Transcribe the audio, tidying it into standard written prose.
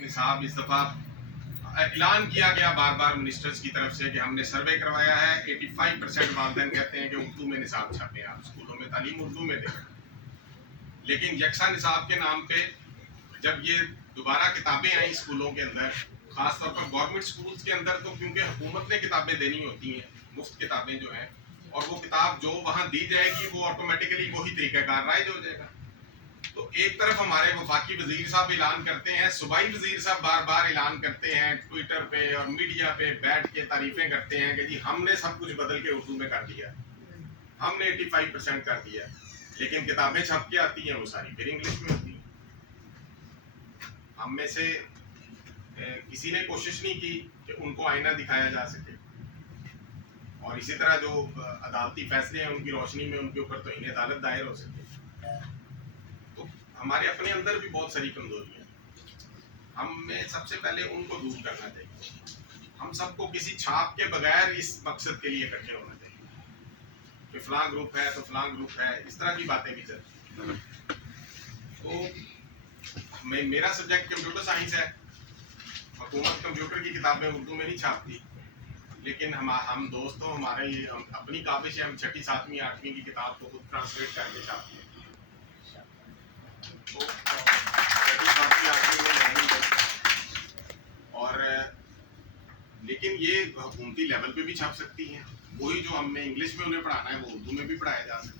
نصاب اس دفعہ اعلان کیا گیا بار بار منسٹرز کی طرف سے کہ ہم نے سروے کروایا ہے 85% والدین کہتے ہیں کہ اردو میں نصاب چھاپیں آپ اسکولوں میں تعلیم اردو میں دیں. لیکن یکساں نصاب کے نام پہ جب یہ دوبارہ کتابیں آئیں اسکولوں کے اندر, خاص طور پر گورنمنٹ اسکولس کے اندر, تو کیونکہ حکومت نے کتابیں دینی ہوتی ہیں, مفت کتابیں جو ہیں, اور وہ کتاب جو وہاں دی جائے گی وہ آٹومیٹیکلی وہی طریقہ کار رائج ہو جائے گا. تو ایک طرف ہمارے وفاقی وزیر صاحب اعلان کرتے ہیں, صوبائی وزیر صاحب بار بار اعلان کرتے ہیں ٹویٹر پہ اور میڈیا پہ بیٹھ کے تعریفیں کرتے ہیں کہ جی ہم نے سب کچھ بدل کے اردو میں کر دیا, ہم نے 85% کر دیا, لیکن کتابیں چھپ کے آتی ہیں وہ ساری پھر انگلش میں ہوتی ہیں. ہم میں سے کسی نے کوشش نہیں کی کہ ان کو آئینہ دکھایا جا سکے, اور اسی طرح جو عدالتی فیصلے ہیں ان کی روشنی میں ان کے اوپر توہین عدالت دائر ہو سکے. تو ہمارے اپنے اندر بھی بہت ساری کمزوریاں ہیں, ہمیں سب سے پہلے ان کو دور کرنا چاہیے. ہم سب کو کسی چھاپ کے بغیر اس مقصد کے لیے اکٹھے ہونا چاہیے کہ فلاں گروپ ہے تو فلاں گروپ ہے, اس طرح کی باتیں بھی چلتی ہیں. تو میرا سبجیکٹ کمپیوٹر سائنس ہے, حکومت کمپیوٹر کی کتابیں اردو میں نہیں چھاپتی, لیکن ہم دوستوں ہمارے اپنی کاوش ہے, ہم 6ٹھی 7ویں 8ویں کی کتاب کو خود ٹرانسلیٹ کر کے چھاپتے ہیں. تو 6ٹھی 7ویں 8ویں میں اور لیکن یہ حکومتی لیول پہ بھی چھاپ سکتی ہیں, وہی جو ہم نے انگلش میں انہیں پڑھانا ہے وہ اردو میں بھی پڑھایا جا سکتا ہے.